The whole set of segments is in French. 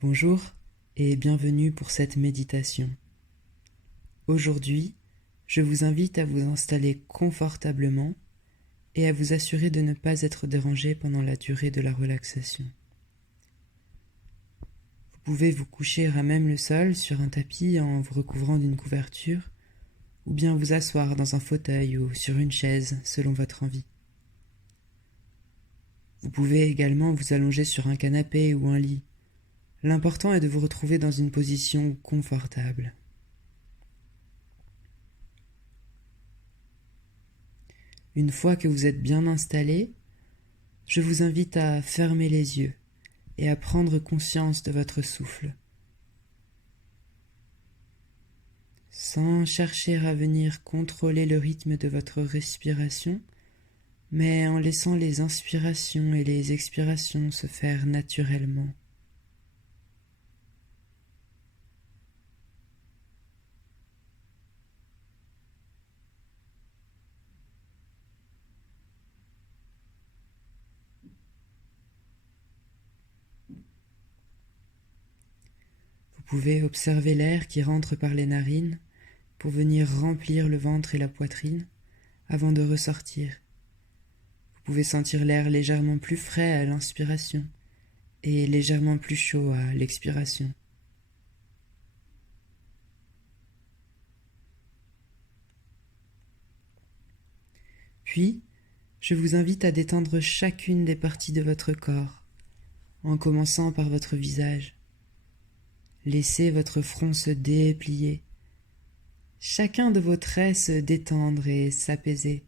Bonjour et bienvenue pour cette méditation. Aujourd'hui, je vous invite à vous installer confortablement et à vous assurer de ne pas être dérangé pendant la durée de la relaxation. Vous pouvez vous coucher à même le sol sur un tapis en vous recouvrant d'une couverture ou bien vous asseoir dans un fauteuil ou sur une chaise selon votre envie. Vous pouvez également vous allonger sur un canapé ou un lit. L'important est de vous retrouver dans une position confortable. Une fois que vous êtes bien installé, je vous invite à fermer les yeux et à prendre conscience de votre souffle. Sans chercher à venir contrôler le rythme de votre respiration, mais en laissant les inspirations et les expirations se faire naturellement. Vous pouvez observer l'air qui rentre par les narines pour venir remplir le ventre et la poitrine avant de ressortir. Vous pouvez sentir l'air légèrement plus frais à l'inspiration et légèrement plus chaud à l'expiration. Puis, je vous invite à détendre chacune des parties de votre corps, en commençant par votre visage. Laissez votre front se déplier, chacun de vos traits se détendre et s'apaiser.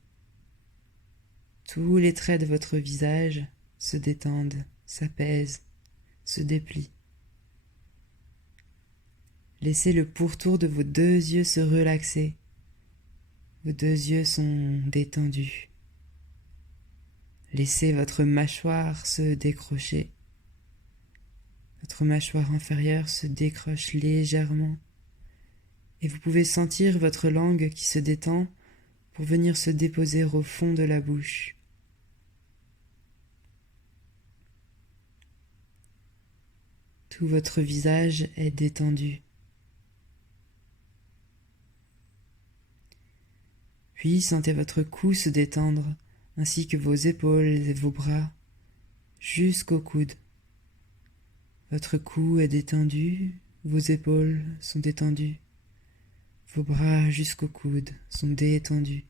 Tous les traits de votre visage se détendent, s'apaisent, se déplient. Laissez le pourtour de vos deux yeux se relaxer. Vos deux yeux sont détendus. Laissez votre mâchoire se décrocher. Votre mâchoire inférieure se décroche légèrement et vous pouvez sentir votre langue qui se détend pour venir se déposer au fond de la bouche. Tout votre visage est détendu. Puis sentez votre cou se détendre, ainsi que vos épaules et vos bras, jusqu'au coude. Votre cou est détendu, vos épaules sont détendues, vos bras jusqu'au coude sont détendus.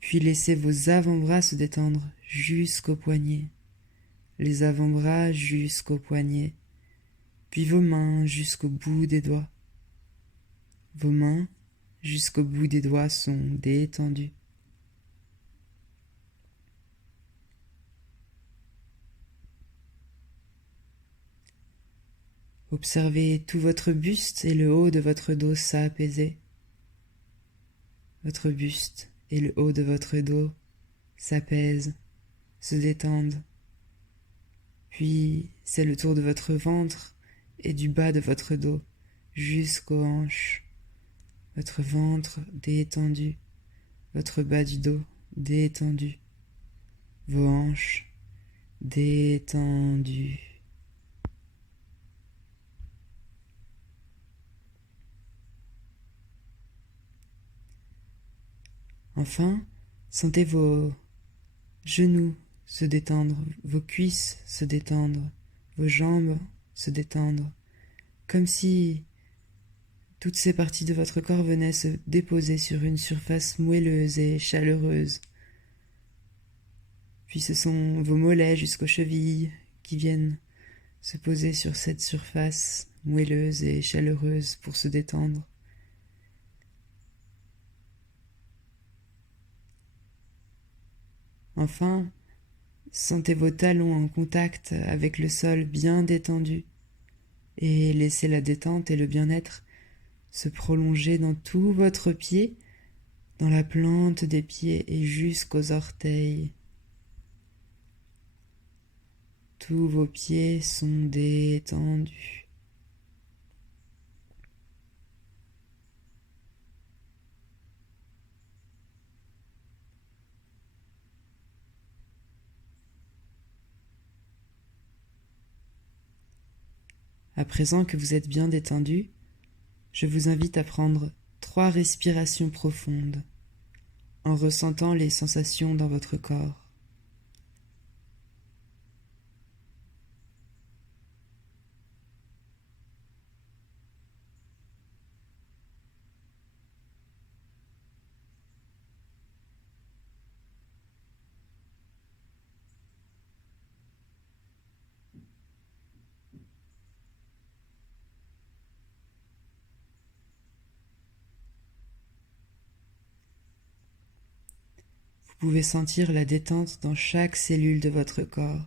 Puis laissez vos avant-bras se détendre jusqu'aux poignets, les avant-bras jusqu'aux poignets, puis vos mains jusqu'au bout des doigts. Vos mains jusqu'au bout des doigts sont détendues. Observez tout votre buste et le haut de votre dos s'apaiser. Votre buste et le haut de votre dos s'apaisent, se détendent. Puis c'est le tour de votre ventre et du bas de votre dos jusqu'aux hanches. Votre ventre détendu, votre bas du dos détendu, vos hanches détendues. Enfin, sentez vos genoux se détendre, vos cuisses se détendre, vos jambes se détendre, comme si toutes ces parties de votre corps venaient se déposer sur une surface moelleuse et chaleureuse. Puis ce sont vos mollets jusqu'aux chevilles qui viennent se poser sur cette surface moelleuse et chaleureuse pour se détendre. Enfin, sentez vos talons en contact avec le sol bien détendu et laissez la détente et le bien-être se prolonger dans tout votre pied, dans la plante des pieds et jusqu'aux orteils. Tous vos pieds sont détendus. À présent que vous êtes bien détendu, je vous invite à prendre 3 respirations profondes en ressentant les sensations dans votre corps. Vous pouvez sentir la détente dans chaque cellule de votre corps.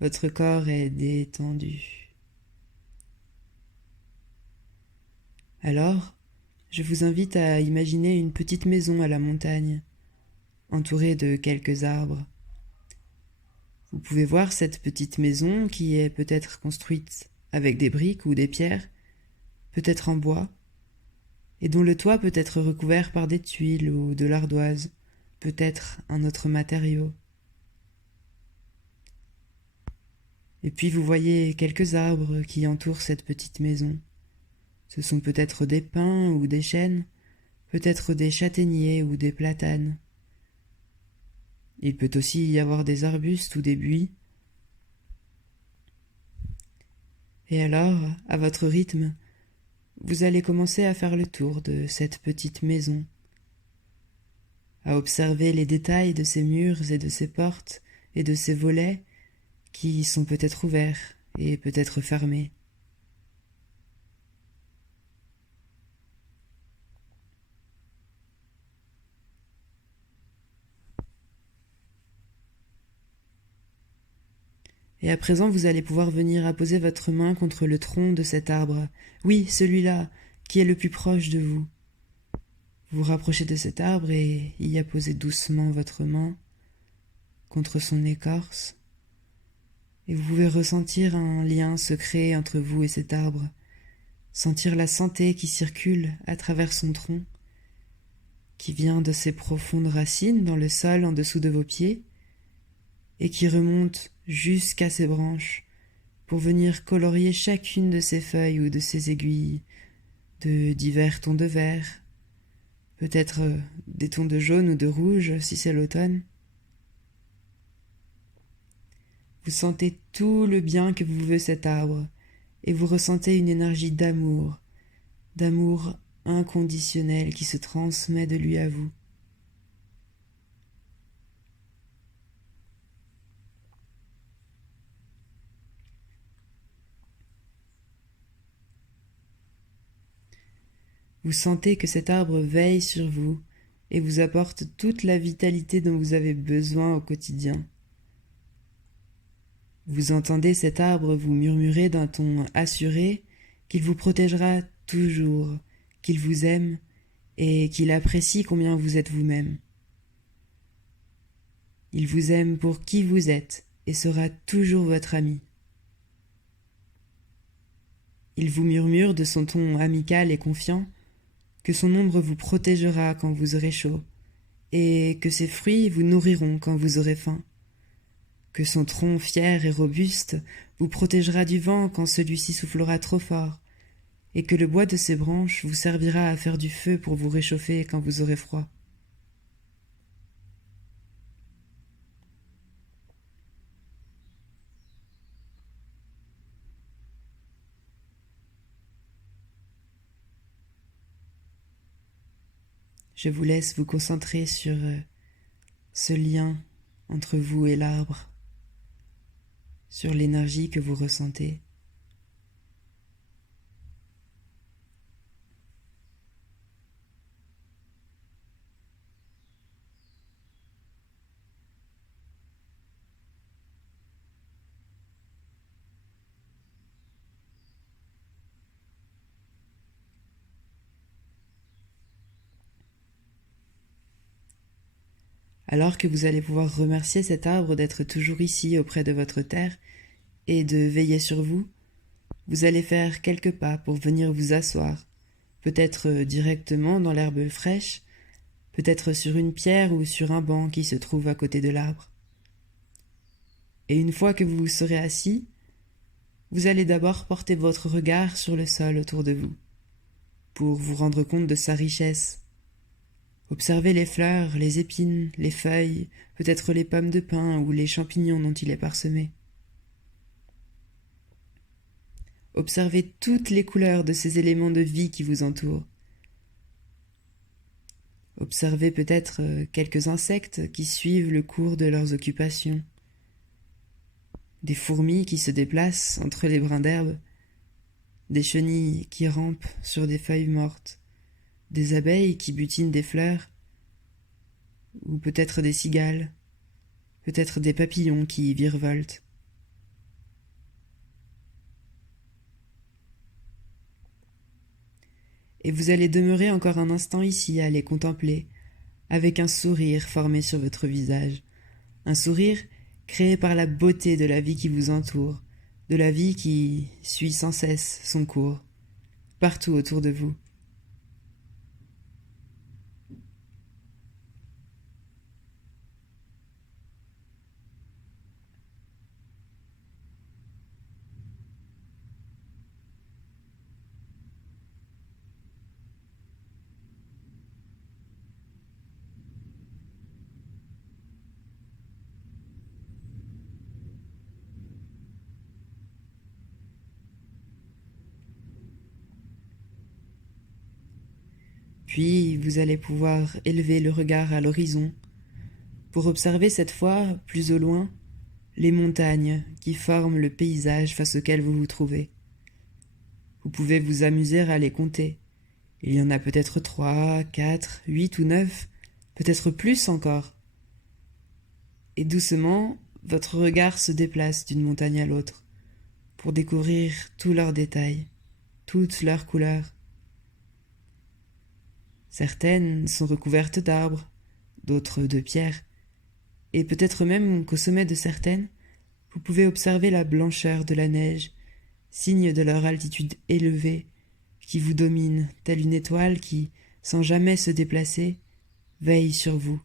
Votre corps est détendu. Alors, je vous invite à imaginer une petite maison à la montagne, entourée de quelques arbres. Vous pouvez voir cette petite maison qui est peut-être construite avec des briques ou des pierres, peut-être en bois, et dont le toit peut être recouvert par des tuiles ou de l'ardoise, peut-être un autre matériau. Et puis vous voyez quelques arbres qui entourent cette petite maison. Ce sont peut-être des pins ou des chênes, peut-être des châtaigniers ou des platanes. Il peut aussi y avoir des arbustes ou des buis. Et alors, à votre rythme, vous allez commencer à faire le tour de cette petite maison, à observer les détails de ses murs et de ses portes et de ses volets qui sont peut-être ouverts et peut-être fermés. Et à présent, vous allez pouvoir venir apposer votre main contre le tronc de cet arbre. Oui, celui-là, qui est le plus proche de vous. Vous vous rapprochez de cet arbre et y apposez doucement votre main contre son écorce. Et vous pouvez ressentir un lien se créer entre vous et cet arbre, sentir la santé qui circule à travers son tronc, qui vient de ses profondes racines dans le sol en dessous de vos pieds, et qui remonte jusqu'à ses branches pour venir colorier chacune de ses feuilles ou de ses aiguilles de divers tons de vert, peut-être des tons de jaune ou de rouge si c'est l'automne. Vous sentez tout le bien que vous veut cet arbre et vous ressentez une énergie d'amour inconditionnel qui se transmet de lui à vous. Vous sentez que cet arbre veille sur vous et vous apporte toute la vitalité dont vous avez besoin au quotidien. Vous entendez cet arbre vous murmurer d'un ton assuré qu'il vous protégera toujours, qu'il vous aime et qu'il apprécie combien vous êtes vous-même. Il vous aime pour qui vous êtes et sera toujours votre ami. Il vous murmure de son ton amical et confiant que son ombre vous protégera quand vous aurez chaud, et que ses fruits vous nourriront quand vous aurez faim, que son tronc fier et robuste vous protégera du vent quand celui-ci soufflera trop fort, et que le bois de ses branches vous servira à faire du feu pour vous réchauffer quand vous aurez froid. Je vous laisse vous concentrer sur ce lien entre vous et l'arbre, sur l'énergie que vous ressentez. Alors que vous allez pouvoir remercier cet arbre d'être toujours ici auprès de votre terre et de veiller sur vous, vous allez faire quelques pas pour venir vous asseoir, peut-être directement dans l'herbe fraîche, peut-être sur une pierre ou sur un banc qui se trouve à côté de l'arbre. Et une fois que vous vous serez assis, vous allez d'abord porter votre regard sur le sol autour de vous, pour vous rendre compte de sa richesse. Observez les fleurs, les épines, les feuilles, peut-être les pommes de pin ou les champignons dont il est parsemé. Observez toutes les couleurs de ces éléments de vie qui vous entourent. Observez peut-être quelques insectes qui suivent le cours de leurs occupations. Des fourmis qui se déplacent entre les brins d'herbe, des chenilles qui rampent sur des feuilles mortes, des abeilles qui butinent des fleurs, ou peut-être des cigales, peut-être des papillons qui virevoltent. Et vous allez demeurer encore un instant ici à les contempler, avec un sourire formé sur votre visage, un sourire créé par la beauté de la vie qui vous entoure, de la vie qui suit sans cesse son cours, partout autour de vous. Puis vous allez pouvoir élever le regard à l'horizon pour observer cette fois, plus au loin, les montagnes qui forment le paysage face auquel vous vous trouvez. Vous pouvez vous amuser à les compter. Il y en a peut-être 3, 4, 8 ou 9, peut-être plus encore. Et doucement, votre regard se déplace d'une montagne à l'autre pour découvrir tous leurs détails, toutes leurs couleurs. Certaines sont recouvertes d'arbres, d'autres de pierres, et peut-être même qu'au sommet de certaines, vous pouvez observer la blancheur de la neige, signe de leur altitude élevée, qui vous domine, telle une étoile qui, sans jamais se déplacer, veille sur vous.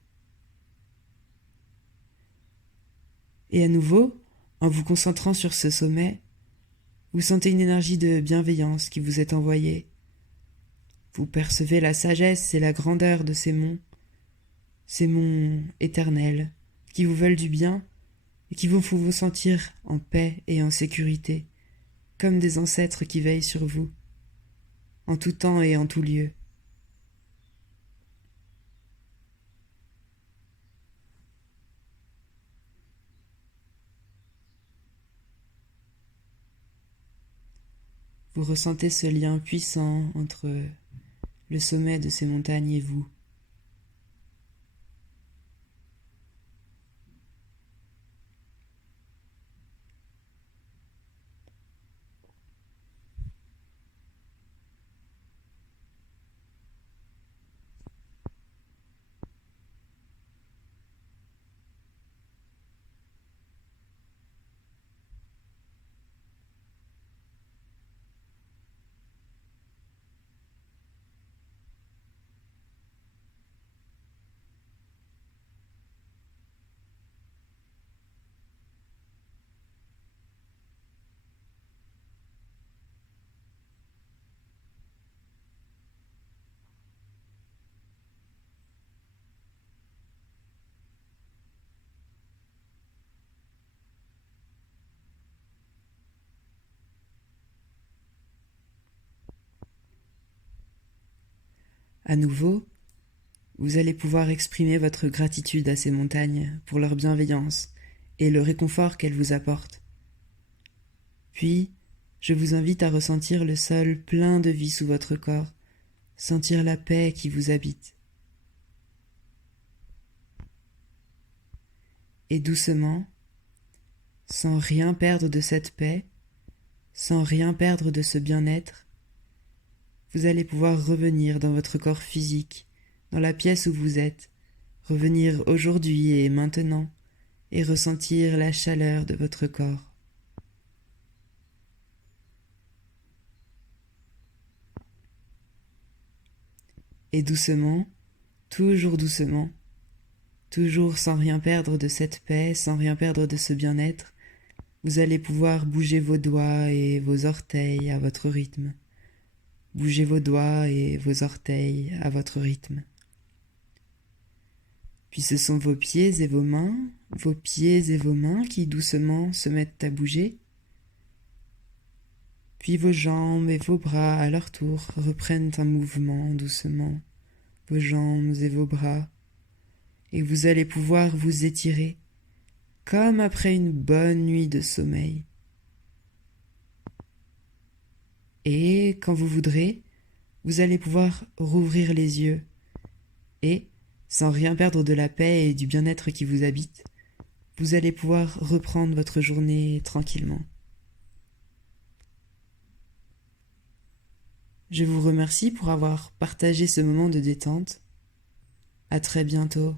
Et à nouveau, en vous concentrant sur ce sommet, vous sentez une énergie de bienveillance qui vous est envoyée. Vous percevez la sagesse et la grandeur de ces monts éternels, qui vous veulent du bien et qui vous font vous sentir en paix et en sécurité, comme des ancêtres qui veillent sur vous, en tout temps et en tout lieu. Vous ressentez ce lien puissant entre le sommet de ces montagnes et vous. À nouveau, vous allez pouvoir exprimer votre gratitude à ces montagnes pour leur bienveillance et le réconfort qu'elles vous apportent. Puis, je vous invite à ressentir le sol plein de vie sous votre corps, sentir la paix qui vous habite. Et doucement, sans rien perdre de cette paix, sans rien perdre de ce bien-être, vous allez pouvoir revenir dans votre corps physique, dans la pièce où vous êtes, revenir aujourd'hui et maintenant, et ressentir la chaleur de votre corps. Et doucement, toujours sans rien perdre de cette paix, sans rien perdre de ce bien-être, Vous allez pouvoir bouger vos doigts et vos orteils à votre rythme. Bougez vos doigts et vos orteils à votre rythme. Puis ce sont vos pieds et vos mains qui doucement se mettent à bouger. Puis vos jambes et vos bras à leur tour reprennent un mouvement doucement, vos jambes et vos bras, et vous allez pouvoir vous étirer comme après une bonne nuit de sommeil. Et quand vous voudrez, vous allez pouvoir rouvrir les yeux et, sans rien perdre de la paix et du bien-être qui vous habite, vous allez pouvoir reprendre votre journée tranquillement. Je vous remercie pour avoir partagé ce moment de détente. À très bientôt.